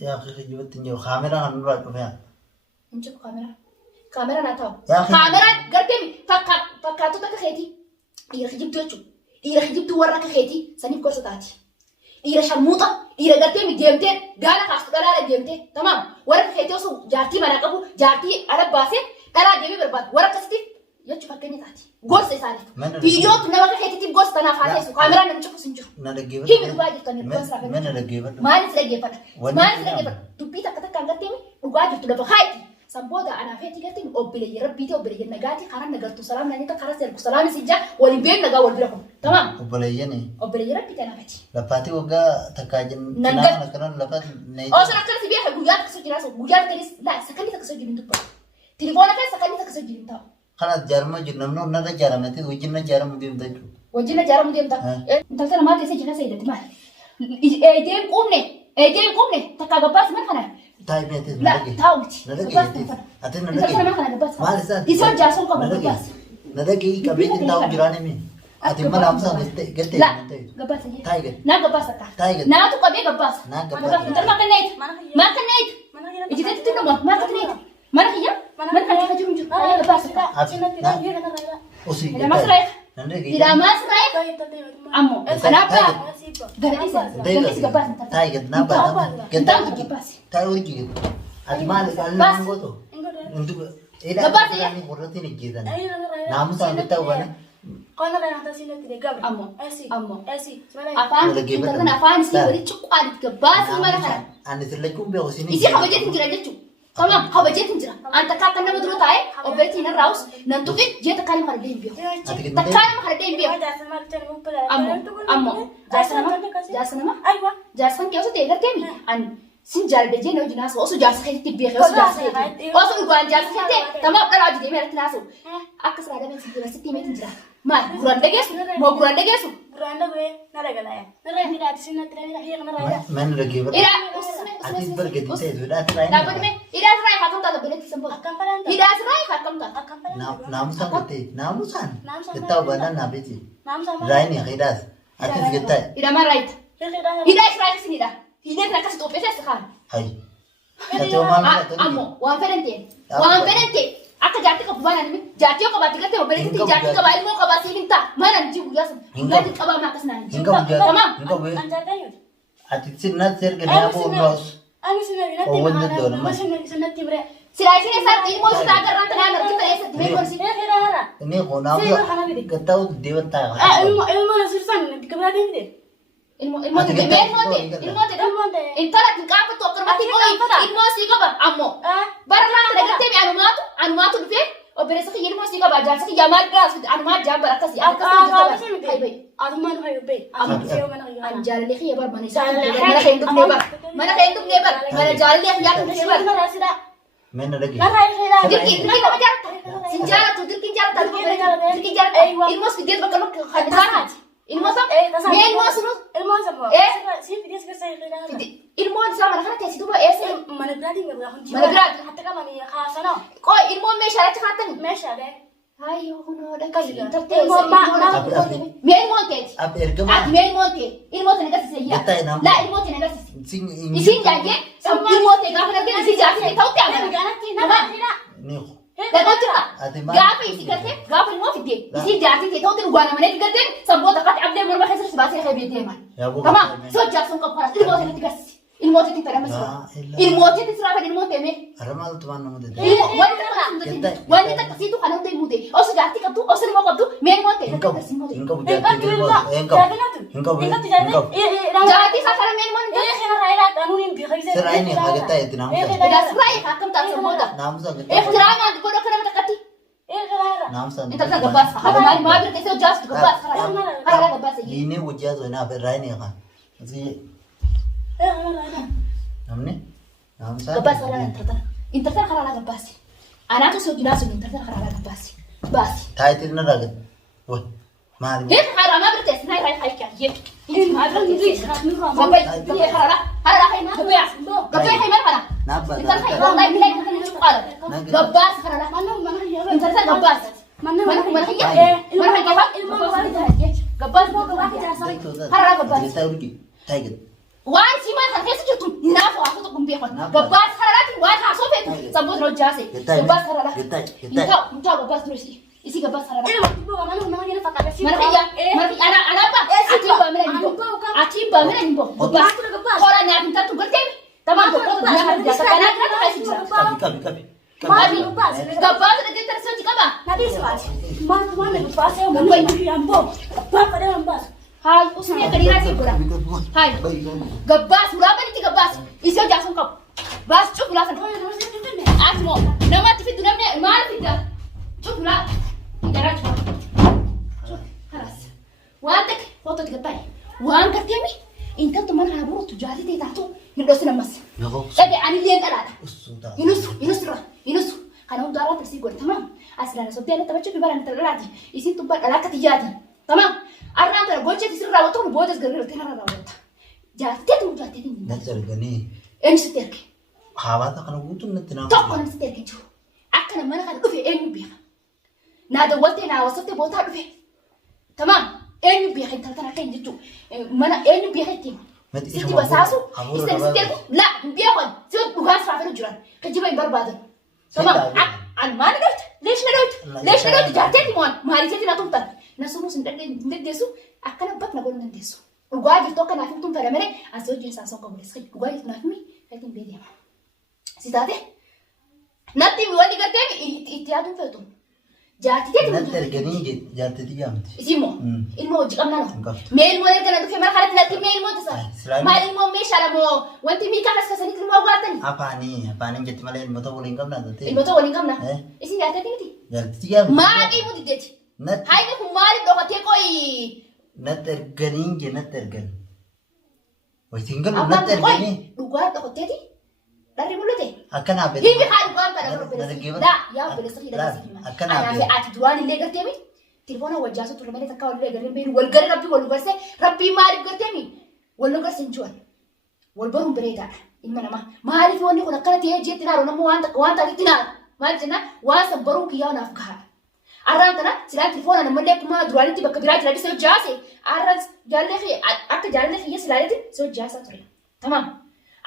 يا أخي جبت نجوا خامرة هنروح فيها. نشوف كاميرا ناتاو. يا أخي كاميرا قرتمي فكاتو تكخيتي. إيرخ جبتو شو. إيرخ جبتو ورا كخيتي سنيف كورساتاتي. إيرخ شرموطة إيرخ قرتمي ديمتين قالا كاستو قالا ديمتين تمام ورا كخيتي وسو جارتي مناقبو جارتي على باسه قالا ديمي برباد ورا كستي يجوا فكني تاتي. غورس إسالف. فيديو تنا وقت كخيتي تيم غورس تنا فاتي كاميرا نشوف سنجو. نرجع. هي بالواجب تاني غورس رافع. من نرجع. ما نسرق فتا. ما نسرق فتا. تبي تكتك كان قرتمي الواجب تنا بخايتي. Samboda ana feti gatin obbileeyye rabbiite obbileeyye nagaati karan nagartu salaam nani ta karas ergu salaam sijja wali been nagaa wal bira kun tamam obbileeyye rabbiite ana feti lafati wagga takajin kana lafat nei o sana kana sibiya guyyaat kaso jira so guyyaat kanis la sakani ta kaso jirin dubba telefoona ka sakani ta kaso jirin ta kana jarma jirnamno nada jaramati wajinna jaram dim daju wajinna jaram dim ta intalta ma dese jina sayidati ma edem qumne takagabbas man kana تاي بيتي لا تاوتي ندقي أتينا ندقي ما لسه يصير جاسون كم بس ندقي كبيت تاو جراني مين أتينا ما نامسا قلت لا قباس تاي نا قباس تاي نا تو كبي قباس نا قباس انت ما كنيت يجي تتنو ما كنيت ما نخيا ما نخلي خجوم جو اي قباس أوسي إذا ما سرايك إذا ما سرايك أمو أنا أبغى قلت قباس تاي قد نابا قد تاي ورجي أجمال الله نقوله untuk ini ini murati nih kita namun sampai tahu kan kalau nak nanti sini tidak gam ammo apaan karena apaan sih beri cukup adik kebas gimana kan ane selaku beo sini isi habajet injira aja cu tamam habajet injira anta kata nama dulu tay operasi ina raus nanti dia tekan harga beo tekan harga beo ammo jasan kau tuh tegar kemi an sinjal deje no jinas osu jas khati tibbi osu jas khati osu ugan jas khati tamam dara jide mer tinasu akas rada men sinjira sitti met injira ma buran deges mo buran deges buranda gue nara gala ya nara ni dati sinna tere hiya nara ya men lagi ber ira atis bergedi saya sudah terakhir dapat me ira serai khatam ta belet sembah akampalan ira serai khatam ta namusan kete namusan kita bana nabiti namusan raini khidas atis kita ira ma right ira serai sini dah ini terasa tu pesa sekarang. Hai. Tapi mana? Amo, wan ferente. Aku jatuh ke buana ni, jatuh ke batu kita, beri kita jatuh ke batu ke batu minta. Mana ni jiu biasa. Jadi ke bawah makas nani. Tamam. Anjata yud. Atik sini ser ke dia pun los. Ani sini nanti mana? Masih sini timbre. Silai sini saat ini mau kita agar nanti nanti kita esat di kursi. Ini kona kita tahu dewa tahu. Ilmu nasiran nanti keberapa ini? Ilmu intala tingkapa tu akar mati koi ilmu sih kaba ammo barang mana lagi temi anu matu dufe operasi ke ilmu sih kaba jangan sakit jamar keras anu mat jam berakas ya anu mana hayu be anjal leh ya bar mana mana kenduk nebar mana jal leh ya kenduk nebar mana lagi dirki nama jarak sinjara tu dirki jarak dirki jarak ilmu sih dia bakal khadisah ilmu sam ilmu sunu sih video sekali ilmu sama nak tesi tu bah mana berani nggak mana berani hatta kamu ni khasana koi ilmu mesha ada cakap ni mesha deh ayo kuno ada kasi tertes ilmu ilmu teh apa ergama ilmu teh negara sih ya lah ilmu teh negara sih sing isin jange ilmu teh kau nak kena sih jange tahu tak nih Gak cuma, gak isi kerja, gak ilmu fitih. Isi jati kita tuh gua namanya kerja, semua dekat abdul murmah hasil sebasi kayak begitu emang. Tamam, so jason kaparas ilmu teh tigas, ilmu teh tiga ramas. Ilmu teh tisrah ilmu teh me. Aramal tuh mana mau deh. Wanita kasih tuh kanan teh mude. Oh sejati kamu, oh sering mau kamu, main mau teh. Engkau Jati sasaran main mau. Serai nih kaget ya itu namus. Tidak serai, hakam tak semua dah. Namus aja. Drama tu bodoh kena mendekati. Namus aja. Itu tak gebas. Ada main mobil kita just gebas. Ada gebas aja. Ini ujian tuh ini apa rai nih kan? Masih. Namanya? Namus aja. Gebas orang internet karena gebas. Anak tu sudah langsung internet karena gebas. Bas. Thai itu nara gitu. Wah, mari. Hei, karena mobil tes naik naik kayak. Ini mobil itu. Bapak, ini karena hay bapak ya. Bapak hay mana karena? Napa? Internet hay online bilang kan itu kalau. Gebas karena internet gebas. Mana ya? Mana ya? Ilmu gebas mau gebas jasa. Karena gebas. Kita urgi. Thai gitu. Wan sih mah kan kayak segitu. Nafsu aku tuh بيخون قباس خرالاتي واحد حاسوفه سبوت رجاسي قباس خرالات انت قباس تروسي isi gabas sarara eh waktu bawa mana nama dia fakar sih mari ana apa atiba mera nimbo gabas ora nya pinta tu gerte tamam ko na harja kana kana kasi kabi Mami gabas de terso jikaba nabi swat mana gabas ya mau ambo apa pada gabas hai usme kadira sih pura hai gabas uraba ni gabas isi jasun kau bas cuk lasan atmo nama tifi dunamne mal fida cuk la idara cuk خلاص وانتك فوتو تقطعي وان كتمي انت تمن على برو تجاري دي تاتو يدوسنا مس تبي عن اللي انت لا ينسو كانوا دارات تسيقول تمام اصلا انا صدقني انت بتشوف بلا انت لا يسين تبقى علاقه تجاري تمام ارنا انت بوجه تسير راوتو بودس غير تنا راوتو جاتي نترغني ان ستيرك حاواتا كانوا غوتو نتنا تو كان ستيرك جو اكنا ما كان دفي ان بيها نادى ولتنا وصفت بوتا دفي تمام ان بيها انت ترى كان جتو ما ان بيها تيم ستي بساسو ستيرك لا بيها سو بغاس رافل جران كجيبين بربادن تمام انا ما ندرت ليش ندرت جاتي مون ماريتي ناتومتا نسمو ندسو اكنا بك نقول ندسو وقاعد توكا نافيم فرمري اسوجي ساسو كوبرس وقاعد نافيمي لكن بيدي سيتاتي ناتي ولي قتامي اتيادو فتو جاتي تي نترغني جاتي دي جامت اسمو المو جقمنا له ميل مو كان في مرحله ناتي ميل مو تسا ما المو مش على مو وانت مي كان كسني المو غلطني apani جت مالي المتو ولين قمنا المتو ولين قمنا اسي جاتي تي جاتي جامت ما اي مو ديتي هاي نكو مالي دوغتي كوي نترغن ويتنقل نترغني دوغا دوغتي dari mulut eh akan apa hibi hari bukan pada beres dah ya beres lagi dah akan apa ya ati duani legar temi telepon wajah so tuh mana tak kau legar ni wal gar rabbi mari gar temi wal gar senjual wal barum bereda imma nama mari fi wani kuna kana tiye jetina ro namu wanta gitina mari jena wasa barum kiya na afkha arran tana sila telepon na malle kuma duani ti bakabira tadi so jase arran jalle fi akka jalle fi yesilati so jasa turi tamam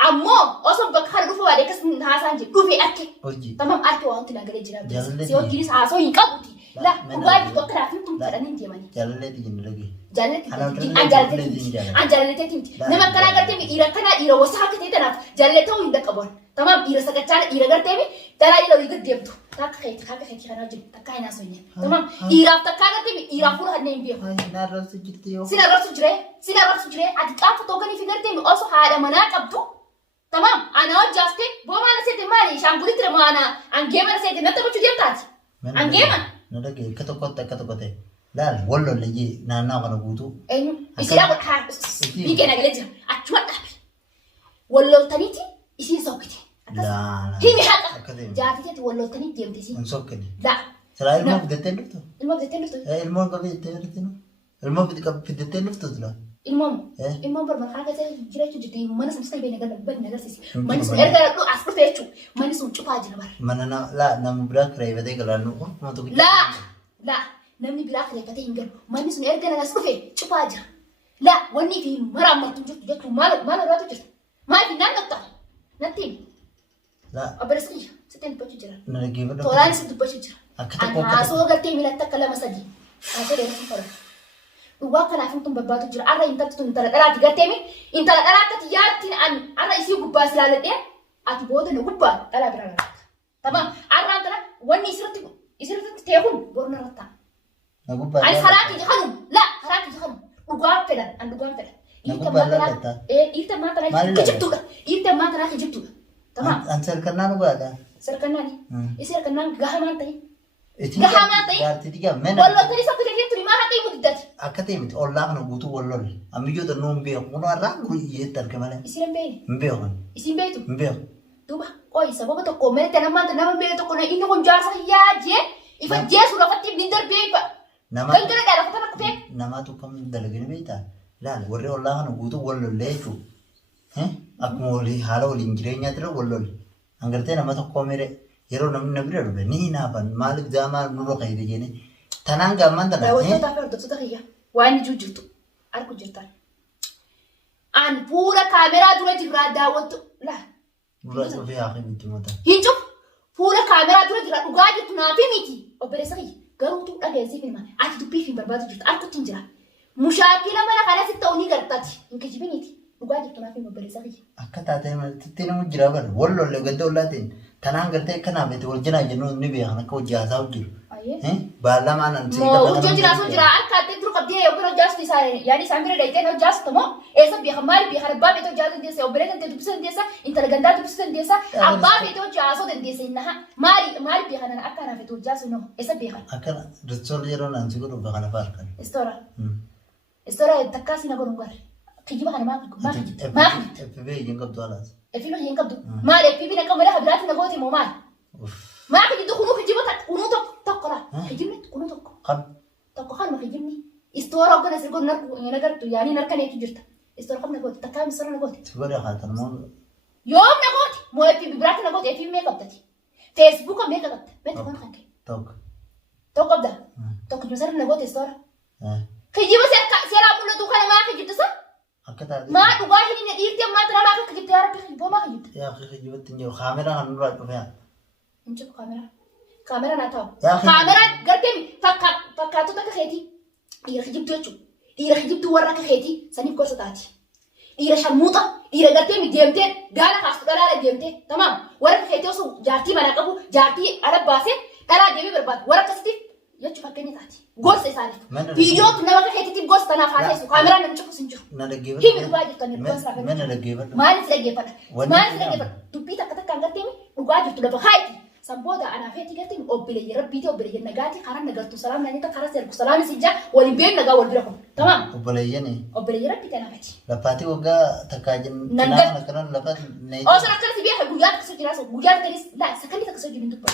ammo oso bakkar dufu wade kas hasanje dufi akke tamam akke wa antina gare jira so giris haso hinqabuti la ugaadi tokkara fintum tadani temani jalleeti jinlagi jalleeti tinti nama kana garte mi ira kana ira wasaka tetanaf jalleetu hinda qabon tamam ira sakachala ira garte mi dara ira wiga demtu tak khayti kana jib takayna sonya tamam ira takana garte mi ira fur hanne imbiyo sina rasu jire adi qafu togani fi garte mi oso hada mana qabtu تمام انا وجهت بوما نسيت مالي شانغولي ترى انا انجيما نسيت انت بتشو جبتات انجيما ندك كتكوت لا والله اللي نانا كانوا بوتو ايوه يصير ابو حار بيجي انا قلت اتوقع والله تنيتي يصير سوكتي لا هي حاجه جاتي والله تنيتي يمتسي نسوكني لا سلا المو بدتين لفتو المو بدتين لفتو لا المهم برمخاكه جريتو جدي منس مسكاي بين نغر سيسي منس ارغا دو اسفيتو منس چفاج نبر مننا لا نم بلاك ريبدي كلانو ما تو لا نمني بلاك ريبتي ينغر منس ارغا نسفي چفاج لا وني في مرامت جت ما راتو جت ما في نانتا نتي لا ابرسكي ستين بوچ جرا نرجي بدو تولان ست بوچ جرا انا سو غتي ملتا كلام سدي اجي رسفر وكان عارفين بباتو جرا ارا انت تنتر دلات غتيمي انت دلات تياتين ان ارا يسي غبا سلالدي اتبود نو غبا دلا برا تمام ارا انت وني يسرت تيكون بورنا رتا غبا اي خراكي جخنم لا خراكي جخنم غبا فدان ان غبا فدان انت ما ترى انت ما ترى جبتو تمام انسر كنا نو بادا سركنا ني يسر كنا غهمانتي غهمانتي والله تري سكت تري ما حتى يمدت akate mit olla kana gutu wollol amijo to nombe kuno arra guru yetar kamala isiren bey mbehon isin beytu mbeh tuba koy sababu to komere tanama tanama be to kono ino kon jarsa yaje ifa jesu rafati binder bey ba nama kan kana dala fatana ko tek nama to kam dalagene beta la worre olla kana gutu wollol lechu akmoli halo linjirenya tra wollol angarte nama to komere yero namne nabire do ni na ban malik zaman nulo kayde jene tananga manda da wato ta fardo to tahiya wani jujjutu arku jirtan an pura kamera dura jibra da wato la Nurra dhufee haa miti mata. Hin cufu. Fuula kaameraa dura jira dhugaa jirtu naafi miti. Obboleessa kiyya garuutu dhageessii filma. Ati dubbii fi barbaadu jirtu harkutti hin jira. Mushaakila mana kana sitti ta'uu ni gartaati. Hin kijibiniiti. Dhugaa jirtu naafi obboleessa kiyya. Akka taatee malatti nama jira bara wallollee gadda ollaatiin tanaan gartee akkana miti wal jinaa jennu ni beekan akka hojii haasaa hojjiru. Baallama anan Moo hojii jira sun jira akka ati dura qabdee yoo bira jaastu isaa yaani isaan bira dayitee na jaastu moo eessa beekan maali beekan abbaa beetoo jaasu dandeessa obboleessa dandeessa dubbisa dandeessa intala gandaa dubbisa dandeessa abbaa beetoo jaasoo dandeessa innaha maali beekan ana akka anaaf beetoo jaasu no eessa beekan. Akkana risool yeroo naan si godhu bakka nafa harkan. Istoora takkaasi na godhu garre. Kijiba kana maaf. FB yin qabdu alaas. FB hin qabdu. Maali FB na qabdu habiraati na gooti moo maali. Maa kijibu kunu kijiba kunu tokko la. Kijibni kunu tokko. Tokko kan ma kijibni. Istoora ogana sirgo nagartu yaani narkaneetu jirta. Istoora kam na gooti takkaa misora na gooti. Sigora haatan moo. Yoom na gooti moo FB biraati na gooti FB mee qabdati. Facebook mee qabda. Meetu kan kan kee. Tokko. Tokko qabda. Tokko misora na gooti istoora. Kijiba seeraa mul'atu kana maa kijibtu sa? Akka taatee. Maa dhugaa hin inni dhiirti ammaa tana maa akka kijibtu yaa rabbi kijiboo maa kijibtu. Yaa kijibatti hin jiru kaameraa kan nurraa dhufee. Injil kamera. Kamera na tahu. Kamera gartee fakkaatu takka keeti. Dhiira kijibtu jechuudha. Dhiira kijibtu warra akka keeti saniif gorsa taati. Dhiira sharmuuxa. Dhiira gartee deemtee gaala kaastu dhalaala deemtee tamaam. Warra akka keeti osoo jaartii mana qabu jaartii ala baasee dhalaa deemee barbaadu. Warra akkasiitiif jechuudha fakkeenya taati. Gorsa isaaniif. Viidiyoo nama akka keetiitiif gorsa tanaaf haa teessu. Kameraan namni cufu sin jiru. Na dhaggeeffadha. Himi dhugaa jirtanii gorsa raafee. Mana dhaggeeffadha. Maaliif dhaggeeffadha? Maaliif dhaggeeffadha? Dubbii takka takkaan gartee dhugaa jirtu lafa haiti. Samboda ana feti gati obbilee rabbiite obbilee nagaati karan nagartu salaam nani ta karas ergu salaam sija wali been nagaa wal bira kun tamam obbilee rabbiite ana feti lapati oga takajin kana kana lapat nei o sara kan sibiya guyyaa takka sojira so guyyaa tanis la sakani takka sojira mintu pa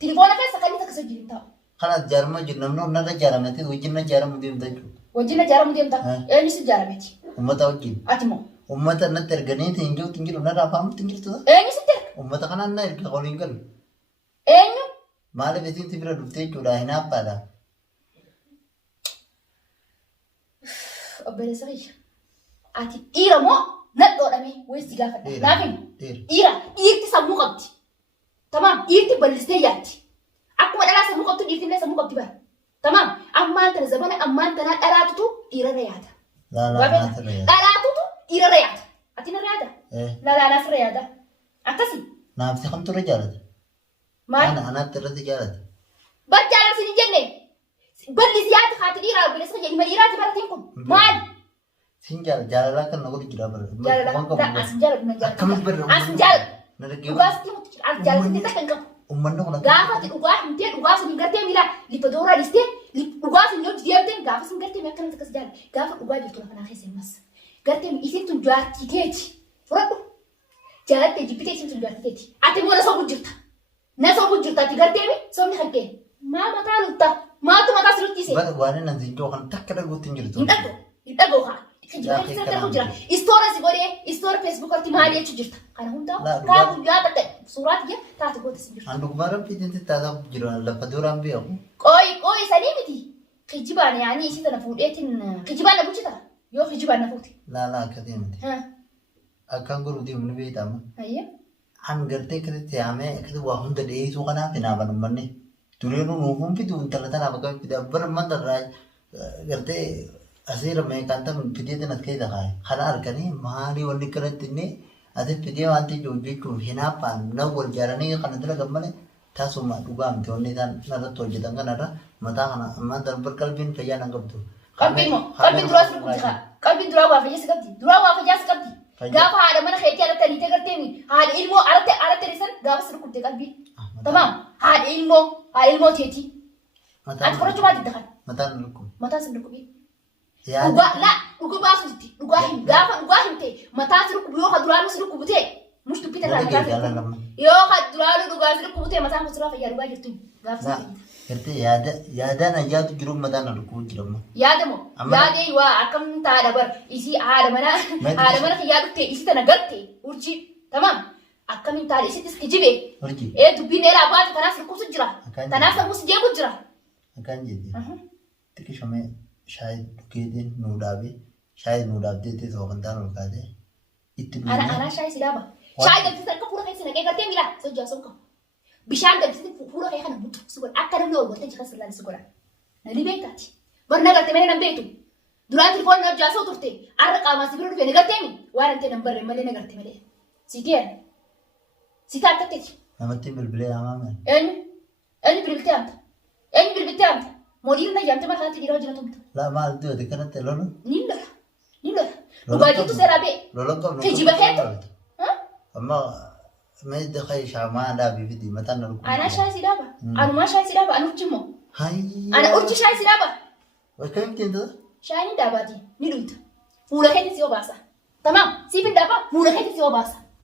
telefona kan sakani takka sojira ta kana jarma jinamno nada jaramati wajinna jaramu dem taju wajinna jaramu dem ta eni si jaramati ummata wajin atimo ummata na tergani tingiru na rafam tingirtu eni si ter ummata kana na irka qolingal Enyu? Maale betiin tibira dhuftee jechuudha hin abbaadha. Obboleessa kiyya. Ati dhiira moo nadhoodhame wayii si gaafadha. Naafin dhiirti sammuu qabdi. Tamaam dhiirti bal'istee yaaddi. Akkuma dhalaa sammuu qabdu dhiirtillee sammuu qabdi bara. Tamaam ammaan tana zamana ammaan tanaa dhalaatutu dhiirarra yaada. Dhalaatutu dhiirarra yaada. Ati narra yaada? Laalaa sirra yaada. Akkasi. Naafsi kamtu irra jaalata? Maal? Anaatti irratti jaalata. Bajjaalan sin jenne. Balli siyaati haati dhiiraa obboleessa kiyya ilma dhiiraati baratiin kun. Maal? Sin jaalala kan na godhu jira bara. Jaalala. Asin jaalatu na jaalatu. Akkamitti bara? Asin jaalatu. Dhugaasti muti jira. As jaalatti takka hin qabu. Uummanni kun gaafa ati dhugaa himtee dhugaa sun hin gartee miila lipa dooraa listee dhugaa sun yoo deemteen gaafa sun gartee mi akkanatti akkas jaala. Gaafa dhugaa jirtu lafa naa keessa himas. Gartee isin tun jaartii keeti. Fudhadhu. Jaalattee jibbitee isin tun jaartii keeti. Ati immoo na sobu jirta. Na sobu jirta ati gartee mi sobni kan kee. Maa mataa lutta. Maatu mataa sirutti isee. Waan nan zinjoo kan takka dhaguutti hin jirtu. Hin dhagoo haa. Istoora si godhee istoora feesbuukatti maal jechuu jirta. Kana hundaa kaa guyyaa takka suuraa tiyya taate goote si jirta. Handukuma rabbiitiin taataa jira lafa duraan beeku. Qooyi sanii miti. Kijibaan yaani isii tana fuudheetiin kijibaan na bulchita. Yoo kijibaan na fuute. Laalaa akkasii miti. Akkaan godhu deemu ni beekama. Hangartee akkasitti yaamee akkasii waa hunda dheeessuu kanaaf hin haaban uummanni. Dureen nuufuun fidu intala tanaaf akka fida bara mandarraa gartee asirra meeqaan ta'u fidee tan as keessa kaa'e. Kana arganii maalii wanni kanatti inni ati fidee wanti hojjechuuf hin haabbaan na wal jaaranii kana dura gammane taasuma dhugaa miti wanni isaan irratti hojjetan kanarra mataa kana amma darbar qalbiin fayyaa nan qabdu. Qalbiin duraa si qabdi kaa. Qalbiin duraa waa fayyaa si qabdi. Duraa waa fayyaa si qabdi. Gaafa haadha mana keetii alatti aniitee garteemi haadha ilmoo alatti risan gaafa si rukkutee qalbii. Tamaam haadha ilmoo teetii. Ati qorachuu baati dakan. Mataan rukkubi. Mataan si rukkubi. Dhugaa baasu jitti. Dhugaa himte mataa si rukkubu yoo ka duraanuu si rukkubu ta'e mush dubbita irraa mataa si rukkubu. Yoo ka duraanuu dhugaa si rukkubu ta'e mataan kun siraa fayyaa dhugaa jirtu gaafa si Gartee yaadaan ayyaatu jiru mataan na rukkubu jirama. Yaadamoo yaadee waa akkam taadha bar isii haadha mana kiyyaa dhuftee isii tana galte urjii tamaam akkamiin taadha isittis kijibe dubbiin eelaa baatu tanaaf rukkubsu jira tanaaf sammuu si jeequ jira. Akkaan jettee xiqqishomee shaayii dhugeetiin nuu dhaabee shaayii nuu dhaabdeetti soofantaan ol kaatee itti Ana shaayii si dhaaba. Shaayii galtee akka fuula keessa kaastee jaasoo qabu. Bishaan galchite fuula kee kana mutu si godha. Akka namni ol waltajjii kan sirlaan si godha. Nani beektaati. Barna gartee malee nan beektu. Duraan tilifoon na jaasoo turte. Arra qaamaa si bira dhufe nagartee mi? Waan antee nan barre malee nagartee malee. Si keera. Si taakkateeti. Namatti bilbilee hamaa Eenyu bilbiltee amta? Eenyu bilbiltee amta? Moodiin na yaamte mataatti jira hojii na tumta. La maal du'ate kanatti lolu? Ni lola. Ni lola. Dhugaajiitu seeraa bee. Lola qabnu. Kijiba keetu. Amma mee dakhay shaamaa dhaabii fidi mataan na Ana shaayii si dhaaba. Anumaa shaayii si dhaaba. Anu urji immoo. Hayyi. Ana urji shaayii si dhaaba. Akkamitti kentu? Shaayiin dhaabaati. Ni dhuyta. Fuula keetti si obaasa. Tamaam. Siif hin dhaaba. Fuula keetti si obaasa.